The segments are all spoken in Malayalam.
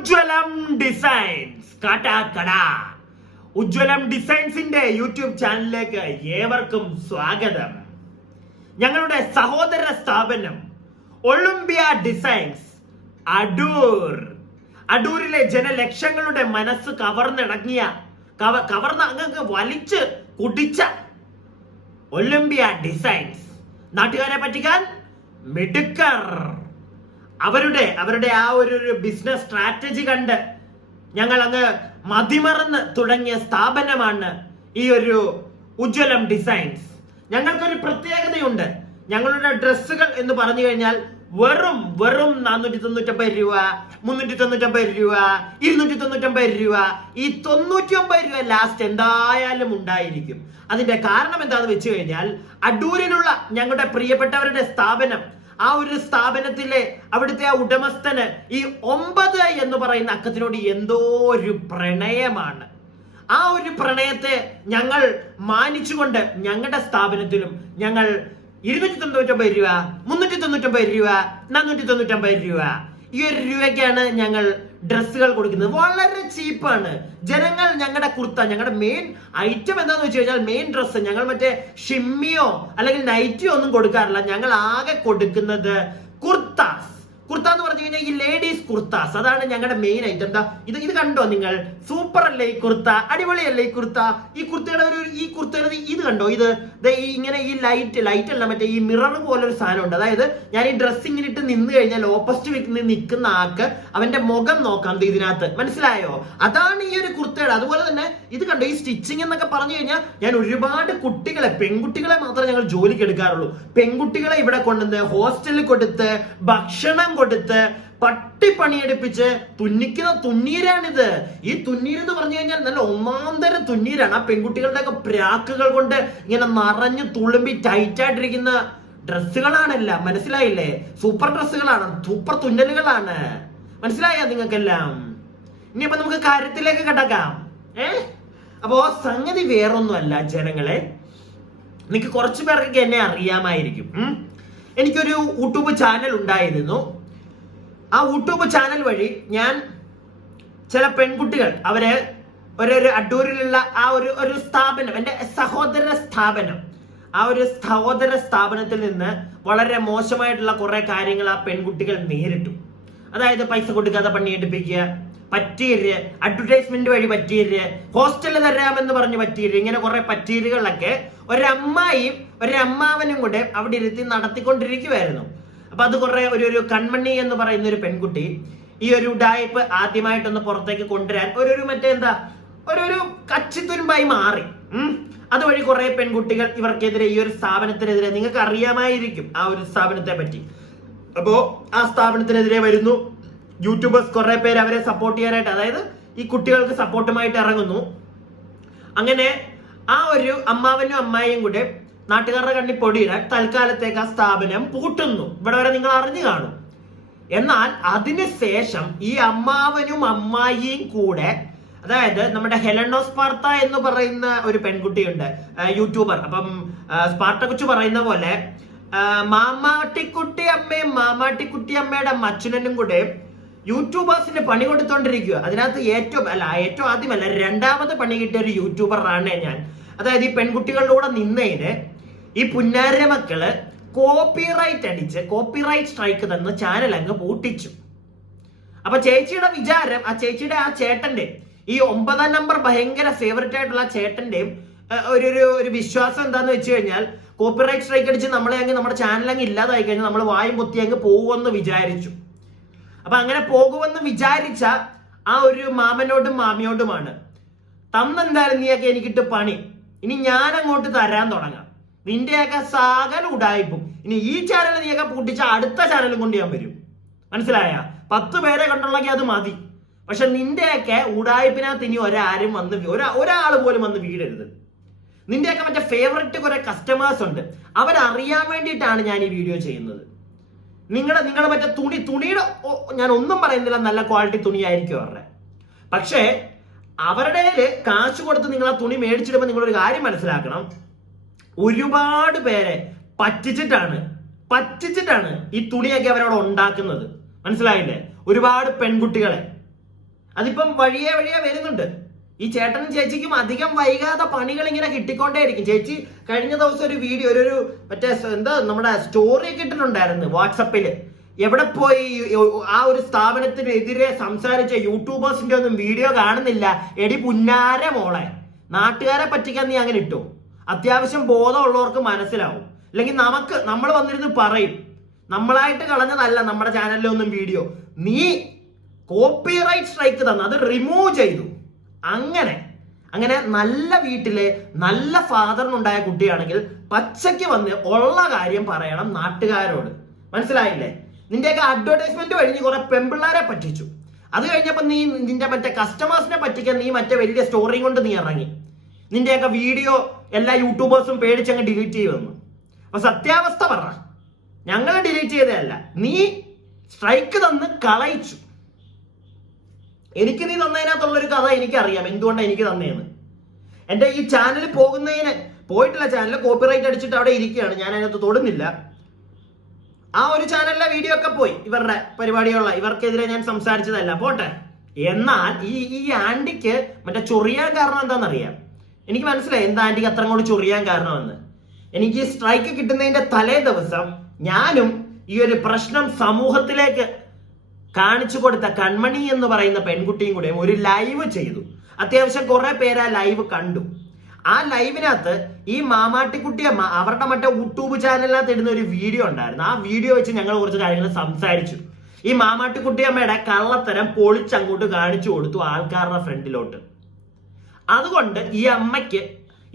ഉജ്വലം ഡിസൈൻസ് കാട്ടാക്കട. ഉജ്വലം ഡിസൈൻസിന്റെ യൂട്യൂബ് ചാനലിലേക്ക് ഏവർക്കും സ്വാഗതം. ഞങ്ങളുടെ സഹോദര സ്ഥാപനം ഒളിമ്പിയ ഡിസൈൻസ് അടൂരിലെ ജനലക്ഷങ്ങളുടെ മനസ്സ് കവർന്ന് അങ്ങ് വലിച്ച് കുടിച്ച ഒളിമ്പിയ ഡിസൈൻസ് നാട്ടുകാരെ പറ്റിക്കാൻ മിടുക്കർ. അവരുടെ ആ ഒരു ബിസിനസ് സ്ട്രാറ്റജി കണ്ട് ഞങ്ങൾ അങ്ങ് മതിമറന്ന് തുടങ്ങിയ സ്ഥാപനമാണ് ഈ ഒരു ഉജ്വലം ഡിസൈൻസ്. ഞങ്ങൾക്കൊരു പ്രത്യേകതയുണ്ട്. ഞങ്ങളുടെ ഡ്രസ്സുകൾ എന്ന് പറഞ്ഞു കഴിഞ്ഞാൽ വെറും 499 രൂപ, 399 രൂപ, 299 രൂപ, ഈ 99 രൂപ ലാസ്റ്റ് എന്തായാലും ഉണ്ടായിരിക്കും. അതിന്റെ കാരണം എന്താണെന്ന് വെച്ച് കഴിഞ്ഞാൽ അടൂരിലുള്ള ഞങ്ങളുടെ പ്രിയപ്പെട്ടവരുടെ സ്ഥാപനം, ആ ഒരു സ്ഥാപനത്തിലെ അവിടുത്തെ ആ ഉടമസ്ഥന് ഈ 9 എന്ന് പറയുന്ന അക്കത്തിനോട് എന്തോ ഒരു പ്രണയമാണ്. ആ ഒരു പ്രണയത്തെ ഞങ്ങൾ മാനിച്ചുകൊണ്ട് ഞങ്ങളുടെ സ്ഥാപനത്തിലും ഞങ്ങൾ 299 രൂപ, 399 രൂപ, 499 രൂപ, ഈ ഒരു രൂപയ്ക്കാണ് ഞങ്ങൾ ഡ്രസ്സുകൾ കൊടുക്കുന്നത്. വളരെ ചീപ്പാണ്. ജനങ്ങൾ ഞങ്ങളുടെ കുർത്ത, ഞങ്ങളുടെ മെയിൻ ഐറ്റം എന്താന്ന് വെച്ച് കഴിഞ്ഞാൽ മെയിൻ ഡ്രസ്സ്, ഞങ്ങൾ മറ്റേ ഷിമ്മിയോ അല്ലെങ്കിൽ നൈറ്റിയോ ഒന്നും കൊടുക്കാറില്ല. ഞങ്ങൾ ആകെ കൊടുക്കുന്നത് കുർത്താസ്. കുർത്ത എന്ന് പറഞ്ഞു കഴിഞ്ഞാൽ ഈ ലേഡീസ് കുർത്താസ്, അതാണ് ഞങ്ങളുടെ മെയിൻ ഐറ്റം. എന്താ ഇത് കണ്ടോ നിങ്ങൾ? സൂപ്പർ അല്ലേ ഈ കുർത്ത? അടിപൊളിയല്ലേ ഈ കുർത്ത? ഈ കുർത്തയുടെ ഇത് കണ്ടോ? ഇത് ഇങ്ങനെ ഈ ലൈറ്റ് അല്ല, മറ്റേ ഈ മിറർ പോലെ ഒരു സാധനം ഉണ്ട്. അതായത് ഞാൻ ഈ ഡ്രസ്സിങ്ങിന് ഇട്ട് നിന്ന് കഴിഞ്ഞാൽ ഓപ്പോസിറ്റ് നിൽക്കുന്ന ആൾക്ക് അവന്റെ മുഖം നോക്കാം ഇതിനകത്ത്. മനസ്സിലായോ? അതാണ് ഈ ഒരു കുർത്തയുടെ. അതുപോലെ തന്നെ ഇത് കണ്ടോ, ഈ സ്റ്റിച്ചിങ് എന്നൊക്കെ പറഞ്ഞു കഴിഞ്ഞാൽ ഞാൻ ഒരുപാട് പെൺകുട്ടികളെ മാത്രമേ ഞങ്ങൾ ജോലിക്ക് എടുക്കാറുള്ളൂ. പെൺകുട്ടികളെ ഇവിടെ കൊണ്ടുവന്ന് ഹോസ്റ്റലിൽ കൊടുത്ത് ഭക്ഷണം കൊടുത്ത് പണിയെടുപ്പിച്ച് തുന്നിക്കുന്ന തുന്നീരാണിത്. ഈ തുന്നീരെന്ന് പറഞ്ഞു കഴിഞ്ഞാൽ നല്ല ഒന്നാന്തര തുന്നീരാണ്. ആ പെൺകുട്ടികളുടെ ഒക്കെ പ്രാക്കുകൾ കൊണ്ട് ഇങ്ങനെ നിറഞ്ഞു തുളുമ്പി ടൈറ്റായിട്ടിരിക്കുന്ന ഡ്രസ്സുകളാണെല്ലാം. മനസ്സിലായില്ലേ? സൂപ്പർ ഡ്രസ്സുകളാണ്, സൂപ്പർ തുന്നലുകളാണ്. മനസ്സിലായോ നിങ്ങൾക്കെല്ലാം? ഇനിയപ്പോ നമുക്ക് കാര്യത്തിലേക്ക് കിടക്കാം. അപ്പോ സംഗതി വേറൊന്നുമല്ല ജനങ്ങളെ, നിങ്ങൾക്ക് കുറച്ചു പേർക്ക് എന്നെ അറിയാമായിരിക്കും. എനിക്കൊരു യൂട്യൂബ് ചാനൽ ഉണ്ടായിരുന്നു. ആ യൂട്യൂബ് ചാനൽ വഴി ഞാൻ ചില പെൺകുട്ടികൾ അവര് ഒരു അടൂരിലുള്ള ആ ഒരു സ്ഥാപനം, എൻ്റെ സഹോദര സ്ഥാപനം, ആ ഒരു സഹോദര സ്ഥാപനത്തിൽ നിന്ന് വളരെ മോശമായിട്ടുള്ള കുറെ കാര്യങ്ങൾ ആ പെൺകുട്ടികൾ നേരിട്ടു. അതായത് പൈസ കൊടുക്കാതെ പണിയെടുപ്പിക്കുക, പറ്റീര്, അഡ്വർടൈസ്മെന്റ് വഴി പറ്റീര്, ഹോസ്റ്റലിൽ തരാമെന്ന് പറഞ്ഞ് പറ്റീര്, ഇങ്ങനെ കുറെ പറ്റീരുകളൊക്കെ ഒരമ്മായിയും ഒരമ്മാവനും കൂടെ അവിടെ ഇരുത്തി നടത്തിക്കൊണ്ടിരിക്കുവായിരുന്നു. അപ്പൊ അത് കുറെ ഒരു കൺമണി എന്ന് പറയുന്ന ഒരു പെൺകുട്ടി ഈ ഒരു ഉഡായിപ്പ് ആദ്യമായിട്ടൊന്ന് പുറത്തേക്ക് കൊണ്ടുവരാൻ ഒരു കച്ചിത്തുരുമ്പായി മാറി. അതുവഴി കുറെ പെൺകുട്ടികൾ ഇവർക്കെതിരെ, ഈ ഒരു സ്ഥാപനത്തിനെതിരെ, നിങ്ങൾക്ക് അറിയാമായിരിക്കും ആ ഒരു സ്ഥാപനത്തെ പറ്റി. അപ്പോ ആ സ്ഥാപനത്തിനെതിരെ വരുന്നു. യൂട്യൂബേഴ്സ് കുറെ പേര് അവരെ സപ്പോർട്ട് ചെയ്യാനായിട്ട്, അതായത് ഈ കുട്ടികൾക്ക് സപ്പോർട്ടുമായിട്ട് ഇറങ്ങുന്നു. അങ്ങനെ ആ ഒരു അമ്മാവനും അമ്മായിയും കൂടെ നാട്ടുകാരുടെ കണ്ണി പൊടിയിടാൻ തൽക്കാലത്തേക്ക് ആ സ്ഥാപനം പൂട്ടുന്നു. ഇവിടെ വരെ നിങ്ങൾ അറിഞ്ഞു കാണും. എന്നാൽ അതിനുശേഷം ഈ അമ്മാവനും അമ്മായിയും കൂടെ, അതായത് നമ്മുടെ ഹെലനോ സ്പാർത്ത എന്ന് പറയുന്ന ഒരു പെൺകുട്ടിയുണ്ട്, യൂട്യൂബർ. അപ്പം സ്പാർട്ട കൊച്ചു പറയുന്ന പോലെ മാമാട്ടിക്കുട്ടി അമ്മയുടെ മച്ചുനനും കൂടെ യൂട്യൂബേഴ്സിന് പണി കൊടുത്തോണ്ടിരിക്കുക. അതിനകത്ത് ഏറ്റവും ആദ്യമല്ല, രണ്ടാമത് പണി കിട്ടിയ ഒരു യൂട്യൂബറാണ് ഞാൻ. അതായത് ഈ പെൺകുട്ടികളുടെ കൂടെ നിന്നതിന് ഈ പുന്നാര മക്കള് കോപ്പിറൈറ്റ് സ്ട്രൈക്ക് തന്ന് ചാനൽ അങ്ങ് പൂട്ടിച്ചു. അപ്പൊ ചേച്ചിയുടെ വിചാരം, ആ ചേട്ടന്റെ ഈ 9 നമ്പർ ഭയങ്കര ഫേവറേറ്റ് ആയിട്ടുള്ള ചേട്ടന്റെയും ഒരു വിശ്വാസം എന്താന്ന് വെച്ച് കഴിഞ്ഞാൽ, കോപ്പിറൈറ്റ് സ്ട്രൈക്ക് അടിച്ച് നമ്മുടെ ചാനൽ അങ്ങ് ഇല്ലാതായി കഴിഞ്ഞാൽ നമ്മൾ വായും പൊത്തി അങ്ങ് പോകുമെന്ന് വിചാരിച്ചു. അപ്പൊ അങ്ങനെ പോകുമെന്ന് വിചാരിച്ച ആ ഒരു മാമനോടും മാമിയോടുമാണ്, തന്നെന്തായാലും നീയൊക്കെ എനിക്കിട്ട് പണി, ഇനി ഞാൻ അങ്ങോട്ട് തരാൻ തുടങ്ങാം. നിന്റെയൊക്കെ സകല ഉടായിപ്പും ഇനി ഈ ചാനൽ നീയൊക്കെ പൂട്ടിച്ച അടുത്ത ചാനലും കൊണ്ട് ഞാൻ വരും. മനസ്സിലായ? 10 പേരെ കണ്ടുള്ളെങ്കിൽ അത് മതി. പക്ഷെ നിന്റെയൊക്കെ ഉടായിപ്പിനകത്ത് ഇനി ഒരാൾ പോലും വന്ന് വീടരുത്. നിന്റെയൊക്കെ മറ്റേ ഫേവററ്റ് കുറെ കസ്റ്റമേഴ്സ് ഉണ്ട്, അവരറിയാൻ വേണ്ടിയിട്ടാണ് ഞാൻ ഈ വീഡിയോ ചെയ്യുന്നത്. നിങ്ങളുടെ മറ്റേ തുണിയുടെ ഞാൻ ഒന്നും പറയുന്നില്ല, നല്ല ക്വാളിറ്റി തുണിയായിരിക്കും അവരുടെ. പക്ഷേ അവരുടെ കാശ് കൊടുത്ത് നിങ്ങൾ ആ തുണി മേടിച്ചിടുമ്പോൾ നിങ്ങളൊരു കാര്യം മനസ്സിലാക്കണം, ഒരുപാട് പേരെ പറ്റിച്ചിട്ടാണ് ഈ തുണിയൊക്കെ അവരവിടെ ഉണ്ടാക്കുന്നത്. മനസ്സിലായില്ലേ? ഒരുപാട് പെൺകുട്ടികളെ അതിപ്പം വഴിയെ വരുന്നുണ്ട്. ഈ ചേട്ടനും ചേച്ചിക്കും അധികം വൈകാതെ പണികൾ ഇങ്ങനെ കിട്ടിക്കൊണ്ടേയിരിക്കും. ചേച്ചി കഴിഞ്ഞ ദിവസം ഒരു വീഡിയോ ഒരു മറ്റേ എന്താ നമ്മുടെ സ്റ്റോറി ഒക്കെ ഇട്ടിട്ടുണ്ടായിരുന്നു വാട്സപ്പില്. എവിടെ പോയി ആ ഒരു സ്ഥാപനത്തിനെതിരെ സംസാരിച്ച യൂട്യൂബേഴ്സിന്റെ ഒന്നും വീഡിയോ കാണുന്നില്ല. എടി പുന്നാര മോളെ, നാട്ടുകാരെ പറ്റിക്കാൻ നീ അങ്ങനെ ഇട്ടു. അത്യാവശ്യം ബോധമുള്ളവർക്ക് മനസ്സിലാവും. അല്ലെങ്കിൽ നമ്മൾ വന്നിരുന്ന് പറയും, നമ്മളായിട്ട് കളഞ്ഞതല്ല നമ്മുടെ ചാനലിലൊന്നും വീഡിയോ. നീ കോപ്പിറൈറ്റ് സ്ട്രൈക്ക് തന്നു, അത് റിമൂവ് ചെയ്തു. അങ്ങനെ നല്ല വീട്ടിലെ നല്ല ഫാദറിനുണ്ടായ കുട്ടിയാണെങ്കിൽ പച്ചയ്ക്ക് വന്ന് ഉള്ള കാര്യം പറയണം നാട്ടുകാരോട്. മനസ്സിലായില്ലേ? നിന്റെയൊക്കെ അഡ്വർടൈസ്മെന്റ് കഴിഞ്ഞ് കുറെ പെമ്പിള്ളാരെ പറ്റിച്ചു. അത് കഴിഞ്ഞപ്പോ നീ നിന്റെ മറ്റേ കസ്റ്റമേഴ്സിനെ പറ്റിക്കാൻ നീ മറ്റേ വലിയ സ്റ്റോറി കൊണ്ട് നീ ഇറങ്ങി. നിന്റെയൊക്കെ വീഡിയോ എല്ലാ യൂട്യൂബേഴ്സും പേടിച്ചങ്ങ് ഡിലീറ്റ് ചെയ്യുമെന്ന്. അപ്പൊ സത്യാവസ്ഥ പറ. ഞങ്ങൾ ഡിലീറ്റ് ചെയ്തതല്ല, നീ സ്ട്രൈക്ക് തന്ന് കളയിച്ചു. എനിക്ക് നീ തന്നതിനകത്തുള്ളൊരു കഥ എനിക്കറിയാം, എന്തുകൊണ്ടാണ് എനിക്ക് തന്നേന്ന്. എന്റെ ഈ ചാനൽ പോയിട്ടില്ല, ചാനൽ കോപ്പിറൈറ്റ് അടിച്ചിട്ട് അവിടെ ഇരിക്കുകയാണ്, ഞാൻ അതിനകത്ത് തൊടുന്നില്ല. ആ ഒരു ചാനലിലെ വീഡിയോ ഒക്കെ പോയി, ഇവരുടെ പരിപാടിയുള്ള ഇവർക്കെതിരെ ഞാൻ സംസാരിച്ചതല്ല, പോട്ടെ. എന്നാൽ ഈ ആന്റിക്ക് മറ്റേ ചൊറിയാൻ കാരണം എന്താണെന്നറിയാം. എനിക്ക് മനസ്സിലായി എന്താ ആന്റിക്ക് അത്ര കൂടി ചൊറിയാൻ കാരണമെന്ന്. എനിക്ക് സ്ട്രൈക്ക് കിട്ടുന്നതിന്റെ തലേ ദിവസം ഞാനും ഈ ഒരു പ്രശ്നം സമൂഹത്തിലേക്ക് കാണിച്ചു കൊടുത്ത കൺമണി എന്ന് പറയുന്ന പെൺകുട്ടിയും കൂടെ ഒരു ലൈവ് ചെയ്തു. അത്യാവശ്യം കുറെ പേര് ആ ലൈവ് കണ്ടു. ആ ലൈവിനകത്ത് ഈ മാമാട്ടിക്കുട്ടിയമ്മ അവരുടെ മറ്റേ യൂട്യൂബ് ചാനലിനകത്ത് ഇടുന്ന ഒരു വീഡിയോ ഉണ്ടായിരുന്നു. ആ വീഡിയോ വെച്ച് ഞങ്ങൾ കുറച്ച് കാര്യങ്ങൾ സംസാരിച്ചു. ഈ മാമാട്ടിക്കുട്ടിയമ്മയുടെ കള്ളത്തരം പൊളിച്ചങ്ങോട്ട് കാണിച്ചു കൊടുത്തു ആൾക്കാരുടെ ഫ്രണ്ടിലോട്ട്. അതുകൊണ്ട് ഈ അമ്മയ്ക്ക്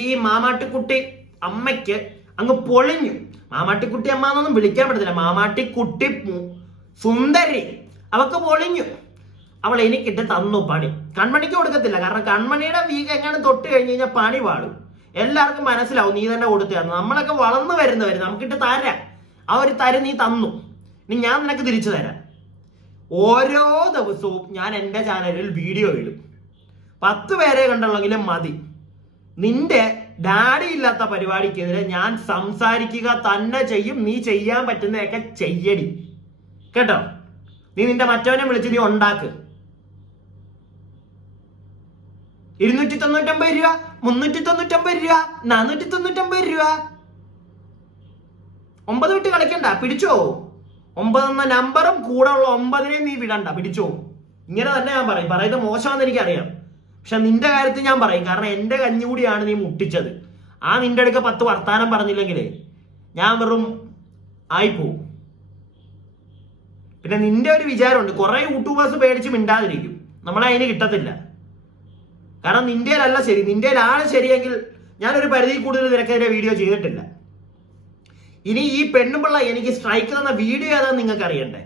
ഈ മാമാട്ടിക്കുട്ടി അമ്മയ്ക്ക് അങ്ങ് പൊളിഞ്ഞു. മാമാട്ടിക്കുട്ടി അമ്മ എന്നൊന്നും വിളിക്കാൻ പറ്റത്തില്ല, മാമാട്ടിക്കുട്ടി സുന്ദരി, അവക്ക് പൊളിഞ്ഞു. അവൾ എനിക്കിട്ട് തന്നു പണി. കൺമണിക്ക് കൊടുക്കത്തില്ല, കാരണം കൺമണിയുടെ വീക്ക് എങ്ങനെ തൊട്ട് കഴിഞ്ഞ് കഴിഞ്ഞാൽ പണി പാടും. എല്ലാവർക്കും മനസ്സിലാവും നീ തന്നെ കൊടുത്തതാണ്. നമ്മളൊക്കെ വളർന്നു വരുന്നവര് നമുക്കിട്ട് തരാം. ആ ഒരു തരം നീ തന്നു, ഇനി ഞാൻ നിനക്ക് തിരിച്ചു തരാം. ഓരോ ദിവസവും ഞാൻ എൻ്റെ ചാനലിൽ വീഡിയോ ഇടും. 10 പേരെ കണ്ടുള്ളെങ്കിലും മതി. നിന്റെ ഡാഡി ഇല്ലാത്ത പരിപാടിക്കെതിരെ ഞാൻ സംസാരിക്കുക തന്നെ ചെയ്യും. നീ ചെയ്യാൻ പറ്റുന്നതൊക്കെ ചെയ്യടി, കേട്ടോ? നീ നിന്റെ മറ്റവനെ വിളിച്ച് നീ ഉണ്ടാക്ക്. 299 രൂപ, 399 രൂപ, 499 രൂപ. 9 വിട്ട് കളിക്കണ്ട, പിടിച്ചോ. 9 എന്ന നമ്പറും കൂടെ ഉള്ള 9നെ നീ വിടണ്ട, പിടിച്ചോ. ഇങ്ങനെ തന്നെ ഞാൻ പറയും. പറയുന്നത് മോശമാണെന്ന് എനിക്കറിയാം, പക്ഷെ നിന്റെ കാര്യത്തിൽ ഞാൻ പറയും. കാരണം എന്റെ കഞ്ഞുകൂടിയാണ് നീ മുട്ടിച്ചത്. ആ നിന്റെ അടുക്ക 10 വർത്താനം പറഞ്ഞില്ലെങ്കിലേ ഞാൻ വെറും ആയിപ്പോവും. പിന്നെ നിന്റെ ഒരു വിചാരമുണ്ട്, കുറെ യൂട്യൂബേഴ്സ് പേടിച്ച് മിണ്ടാതിരിക്കും, നമ്മളെ അതിന് കിട്ടത്തില്ല. കാരണം നിന്റെയിലല്ല ശരി, നിന്റെയിലാണ് ശരിയെങ്കിൽ ഞാനൊരു പരിധി കൂടുതൽ നിനക്കെതിരെ വീഡിയോ ചെയ്തിട്ടില്ല. ഇനി ഈ പെണ്ണുപിള്ള എനിക്ക് സ്ട്രൈക്ക് തന്ന വീഡിയോ ഏതാന്ന് നിങ്ങൾക്ക് അറിയണ്ടേ?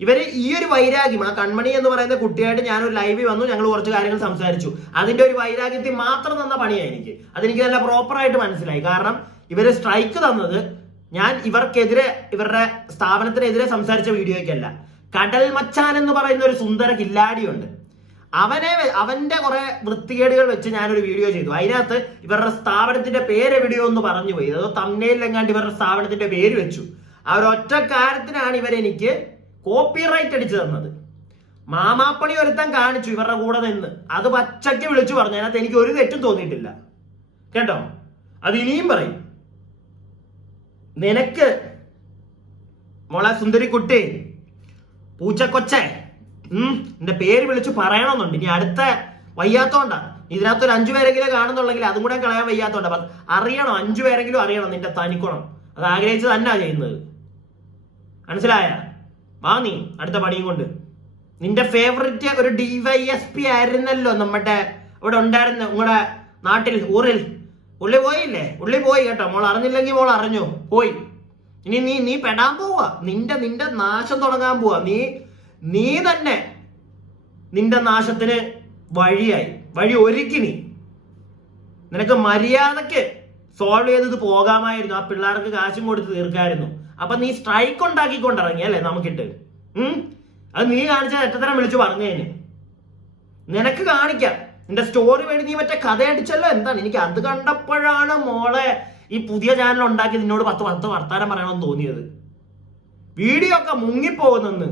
ഇവര് ഈ ഒരു വൈരാഗ്യം, ആ കൺമണി എന്ന് പറയുന്ന കുട്ടിയായിട്ട് ഞാനൊരു ലൈവിൽ വന്നു, ഞങ്ങൾ കുറച്ച് കാര്യങ്ങൾ സംസാരിച്ചു. അതിന്റെ ഒരു വൈരാഗ്യത്തിൽ മാത്രം തന്ന പണിയാണ് എനിക്ക്. അതെനിക്ക് നല്ല പ്രോപ്പറായിട്ട് മനസ്സിലായി. കാരണം ഇവര് സ്ട്രൈക്ക് തന്നത് ഞാൻ ഇവർക്കെതിരെ, ഇവരുടെ സ്ഥാപനത്തിനെതിരെ സംസാരിച്ച വീഡിയോയ്ക്കല്ല. കടൽ മച്ചാൻ എന്ന് പറയുന്ന ഒരു സുന്ദര കില്ലാടിയുണ്ട്, അവന്റെ കുറെ വൃത്തികേടുകൾ വെച്ച് ഞാനൊരു വീഡിയോ ചെയ്തു. അതിനകത്ത് ഇവരുടെ സ്ഥാപനത്തിന്റെ പേര് എവിടെയോ ഒന്ന് പറഞ്ഞു പോയി, അതോ തമ്മിലെങ്ങാണ്ട് ഇവരുടെ സ്ഥാപനത്തിന്റെ പേര് വെച്ചു. ആ ഒരു ഒറ്റ കാര്യത്തിനാണ് ഇവരെനിക്ക് കോപ്പിറൈറ്റ് അടിച്ചു തന്നത്. മാമാപ്പണി ഒരുത്തൻ കാണിച്ചു ഇവരുടെ കൂടെ നിന്ന്, അത് പച്ചയ്ക്ക് വിളിച്ചു പറഞ്ഞു. അതിനകത്ത് എനിക്ക് ഒരു തെറ്റും തോന്നിയിട്ടില്ല, കേട്ടോ? അത് ഇനിയും പറയും. നിനക്ക് മോളെ സുന്ദരി കുട്ടി, പൂച്ചക്കൊച്ചെ, എന്റെ പേര് വിളിച്ച് പറയണമെന്നുണ്ട്. ഇനി അടുത്ത വയ്യാത്തോണ്ടാ. ഇതിനകത്തൊരു 5 പേരെങ്കിലും കാണുന്നുണ്ടെങ്കിൽ അതും കൂടെ കളയാൻ വയ്യാത്തോണ്ട. അറിയണം, 5 പേരെങ്കിലും അറിയണം നിന്റെ തനിക്കുണം. അത് ആഗ്രഹിച്ച് തന്നെയാ ചെയ്യുന്നത്, മനസ്സിലായ? വാ നീ അടുത്ത പണിയും കൊണ്ട്. നിന്റെ ഫേവറേറ്റ് ഒരു DYSP ആയിരുന്നല്ലോ നമ്മുടെ ഇവിടെ ഉണ്ടായിരുന്നു, നിങ്ങളുടെ നാട്ടിൽ, ഊറിൽ. ഉള്ളി പോയില്ലേ? ഉള്ളി പോയി, കേട്ടോ? മോൾ അറിഞ്ഞില്ലെങ്കിൽ മോൾ അറിഞ്ഞു പോയി. ഇനി നീ പെടാൻ പോവാ. നിന്റെ നാശം തുടങ്ങാൻ പോവാ. നീ തന്നെ നിന്റെ നാശത്തിന് വഴി ഒരുക്കി. നിനക്ക് മര്യാദക്ക് സോൾവ് ചെയ്തത് പോകാമായിരുന്നു. ആ പിള്ളേർക്ക് കാശും കൊടുത്ത് തീർക്കായിരുന്നു. അപ്പൊ നീ സ്ട്രൈക്ക് ഉണ്ടാക്കിക്കൊണ്ടിറങ്ങി അല്ലേ നമുക്കിട്ട്. അത് നീ കാണിച്ച എത്രത്തരം വിളിച്ചു പറഞ്ഞേന്. നിനക്ക് കാണിക്കാം. നിന്റെ സ്റ്റോറി വേണ്ടി നീ മറ്റേ കഥ അടിച്ചല്ലോ. എന്താണ്? എനിക്ക് അത് കണ്ടപ്പോഴാണ് മോളെ ഈ പുതിയ ചാനൽ ഉണ്ടാക്കി നിന്നോട് 10 വർത്താനം പറയണമെന്ന് തോന്നിയത്. വീഡിയോ ഒക്കെ മുങ്ങിപ്പോകുന്നെന്ന്.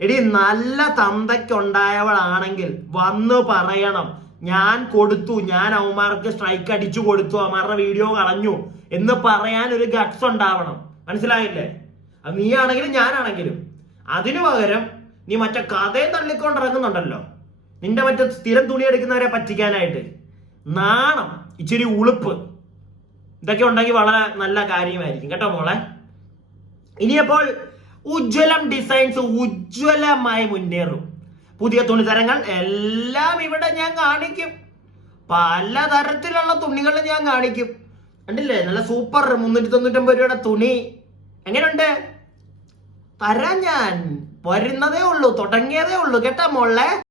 എടി നല്ല തന്തയ്ക്കുണ്ടായവളാണെങ്കിൽ വന്ന് പറയണം, ഞാൻ കൊടുത്തു, ഞാൻ അവന്മാർക്ക് സ്ട്രൈക്ക് അടിച്ചു കൊടുത്തു, അവന്മാരുടെ വീഡിയോ കളഞ്ഞു എന്ന് പറയാൻ ഒരു ഗട്ട്സ് ഉണ്ടാവണം. മനസ്സിലായില്ലേ? അത് നീ ആണെങ്കിലും ഞാനാണെങ്കിലും. അതിനു പകരം നീ മറ്റേ കഥയും തള്ളിക്കൊണ്ടിറങ്ങുന്നുണ്ടല്ലോ, നിന്റെ മറ്റേ സ്ഥിരം തുണി എടുക്കുന്നവരെ പറ്റിക്കാനായിട്ട്. നാണം, ഇച്ചിരി ഉളുപ്പ്, ഇതൊക്കെ ഉണ്ടെങ്കിൽ വളരെ നല്ല കാര്യമായിരിക്കും കേട്ടോ മോളെ. ഇനിയപ്പോൾ ഉജ്ജ്വലം ഡിസൈൻസ് ഉജ്ജ്വലമായി മുന്നേറും. പുതിയ തുണിത്തരങ്ങൾ എല്ലാം ഇവിടെ ഞാൻ കാണിക്കും. പലതരത്തിലുള്ള തുണികൾ ഞാൻ കാണിക്കും. കണ്ടില്ലേ, നല്ല സൂപ്പർ 399 രൂപയുടെ തുണി. എങ്ങനെയുണ്ട്? തരാൻ ഞാൻ വരുന്നതേ ഉള്ളൂ, തുടങ്ങിയതേ ഉള്ളൂ കേട്ടോ മോളെ.